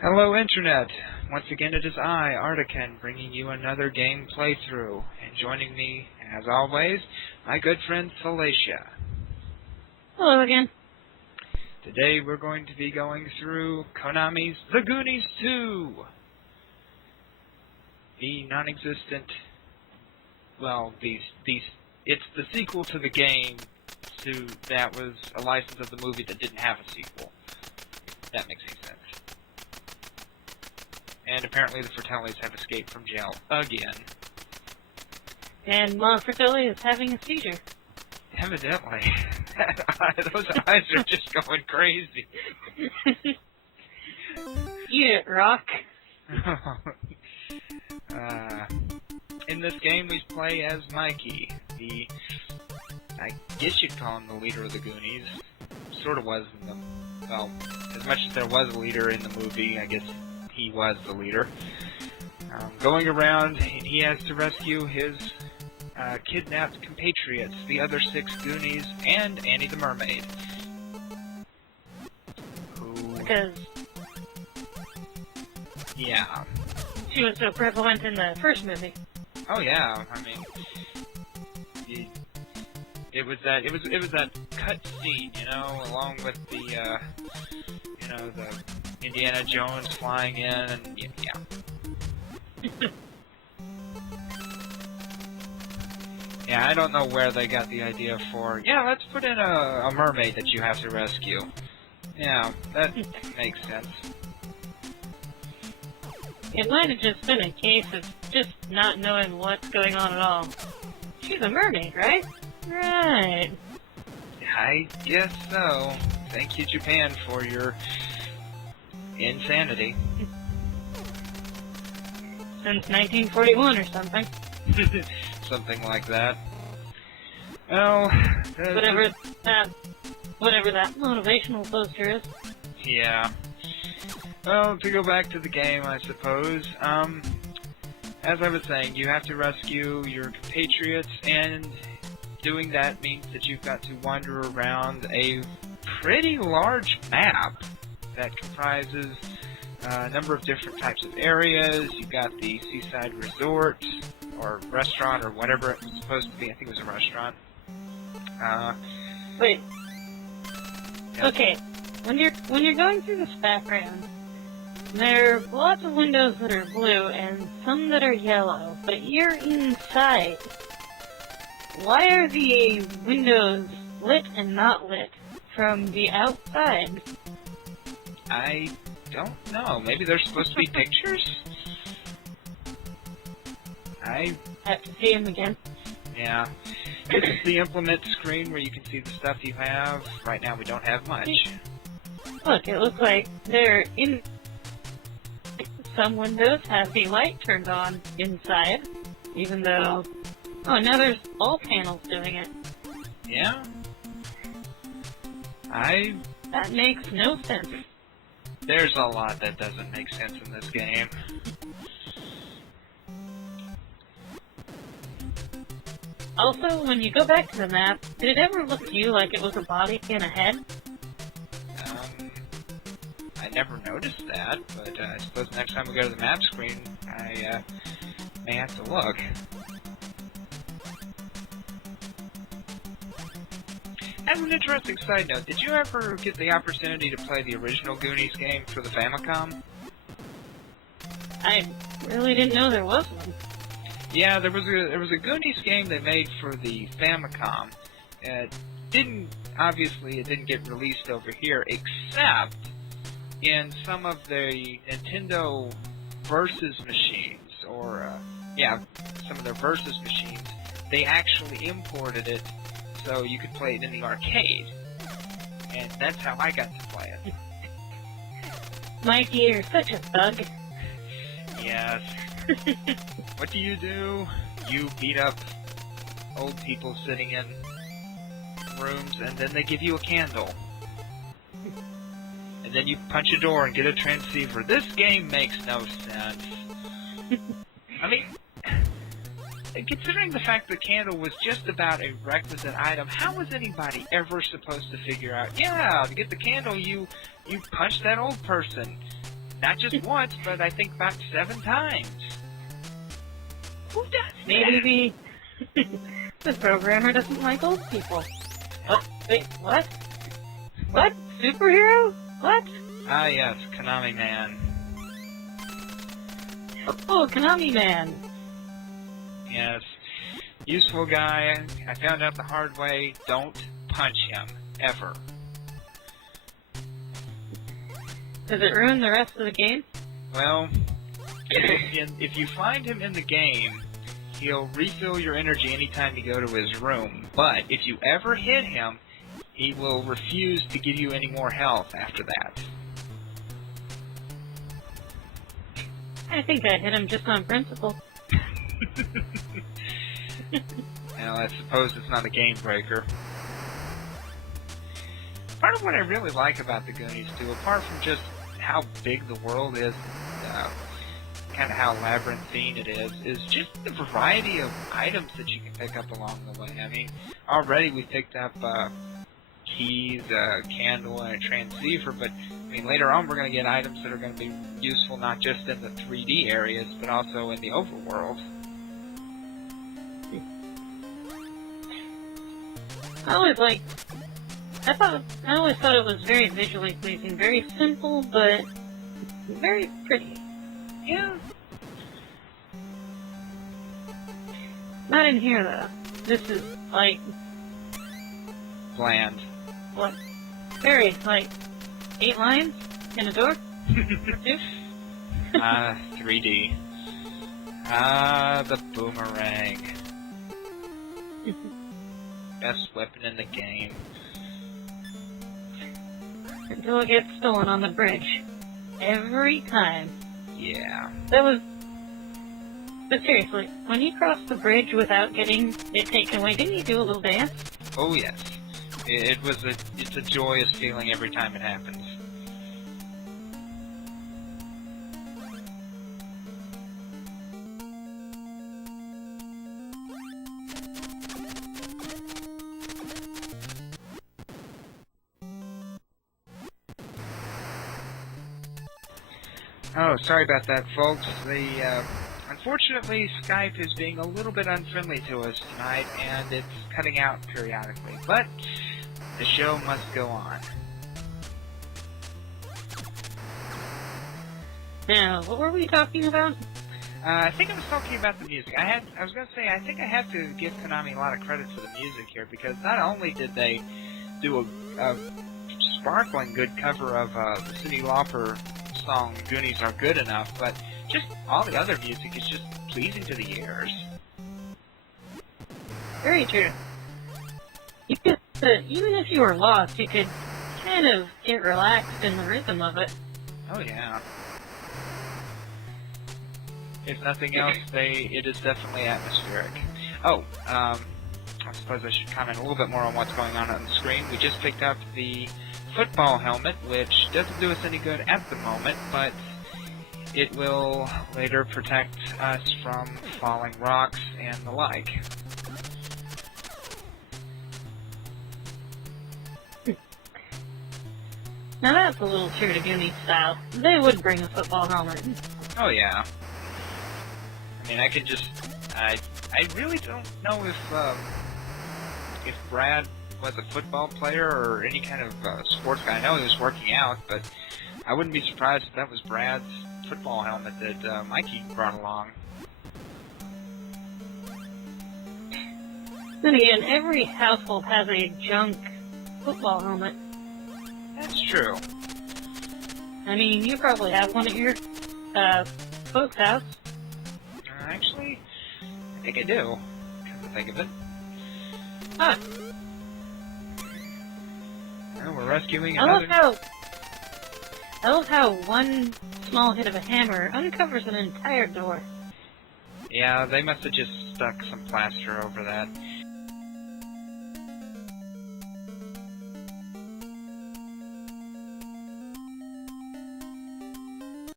Hello Internet! Once again it is I, Artican, bringing you another game playthrough, and joining me, as always, my good friend Salacia. Hello again. Today we're going to be going through Konami's The Goonies II! The non-existent, well, it's the sequel to the game that was a license of the movie that didn't have a sequel. If that makes any sense. And apparently the Fratellis have escaped from jail again. And Mom Fratelli is having a seizure. Evidently. Those eyes are just going crazy. Eat it, Rock. In this game we play as Mikey, I guess you'd call him the leader of the Goonies. Sort of was in the, well, as much as there was a leader in the movie, I guess he was the leader. Going around, and he has to rescue his kidnapped compatriots, the other 6 Goonies, and Annie the Mermaid. Because... yeah. She was so prevalent in the first movie. Oh yeah, I mean... It was that cut scene, you know, along with the, the Indiana Jones flying in, and yeah. Yeah, I don't know where they got the idea for, yeah, let's put in a mermaid that you have to rescue. Yeah, that makes sense. It might have just been a case of just not knowing what's going on at all. She's a mermaid, right? Right. I guess so. Thank you, Japan, for your insanity. Since 1941 or something. Something like that. Well, whatever that motivational poster is. Yeah. Well, to go back to the game, I suppose, as I was saying, you have to rescue your compatriots, and doing that means that you've got to wander around a pretty large map that comprises a number of different types of areas. You've got the seaside resort, or restaurant, or whatever it was supposed to be. I think it was a restaurant. Wait. Yeah. Okay. When you're going through this background, there are lots of windows that are blue and some that are yellow, but you're inside. Why are the windows lit and not lit from the outside? I don't know. Maybe they're supposed to be pictures? I have to see them again. Yeah. This is the implement screen where you can see the stuff you have. Right now we don't have much. Look, it looks like they're in... Some windows have the light turned on inside, even though... Oh, now there's all panels doing it. Yeah? That makes no sense. There's a lot that doesn't make sense in this game. Also, when you go back to the map, did it ever look to you like it was a body and a head? I never noticed that, but I suppose next time we go to the map screen, I may have to look. As an interesting side note, did you ever get the opportunity to play the original Goonies game for the Famicom? I really didn't know there was one. Yeah, there was a Goonies game they made for the Famicom. It didn't get released over here, except in some of the Nintendo Versus machines, or some of their Versus machines. They actually imported it so you could play it in the arcade, and that's how I got to play it. Mikey, you're such a thug. Yes. What do? You beat up old people sitting in rooms, and then they give you a candle. And then you punch a door and get a transceiver. This game makes no sense. I mean, considering the fact the candle was just about a requisite item, how was anybody ever supposed to figure out, yeah, to get the candle, you punch that old person? Not just once, but I think about 7 times. Who does that? Maybe the programmer doesn't like old people. What? Wait, what? What? Superhero? What? Ah, yes, Konami Man. Oh, Konami Man. Yes. Useful guy. I found out the hard way. Don't punch him. Ever. Does it ruin the rest of the game? Well, if you find him in the game, he'll refill your energy anytime you go to his room. But if you ever hit him, he will refuse to give you any more health after that. I think I hit him just on principle. Well, I suppose it's not a game breaker. Part of what I really like about the Goonies 2, apart from just how big the world is, kind of how labyrinthine it is just the variety of items that you can pick up along the way. I mean, already we picked up keys, a candle, and a transceiver, but I mean, later on we're going to get items that are going to be useful not just in the 3D areas, but also in the overworld. I always thought it was very visually pleasing, very simple, but very pretty. Yeah. Not in here, though. This is, like... Bland. What? Very, like, 8 lines in a door? Or 2? 3D. The boomerang. Best weapon in the game. Until it gets stolen on the bridge. Every time. Yeah. But seriously, when you cross the bridge without getting it taken away, didn't you do a little dance? Oh yes. It's a joyous feeling every time it happens. Oh, sorry about that, folks. Unfortunately, Skype is being a little bit unfriendly to us tonight, and it's cutting out periodically. But the show must go on. Now, what were we talking about? I think I was talking about the music. I was going to say, I think I have to give Konami a lot of credit for the music here, because not only did they do a sparkling good cover of the Cyndi Lauper song Goonies Are Good Enough, but just all the other music is just pleasing to the ears. Very true. Even if you were lost, you could kind of get relaxed in the rhythm of it. Oh yeah. If nothing else, it is definitely atmospheric. Oh, I suppose I should comment a little bit more on what's going on the screen. We just picked up the football helmet, which doesn't do us any good at the moment, but it will later protect us from falling rocks and the like. Now that's a little true to Goonies style. They would bring a football helmet. Oh yeah. I mean, I really don't know if Brad was a football player or any kind of sports guy. I know he was working out, but I wouldn't be surprised if that was Brad's football helmet that Mikey brought along. Then again, every household has a junk football helmet. That's true. I mean, you probably have one at your folks' house. Actually, I think I do, come to think of it. Huh. Well, we're rescuing I another... love how one small hit of a hammer uncovers an entire door. Yeah, they must have just stuck some plaster over that.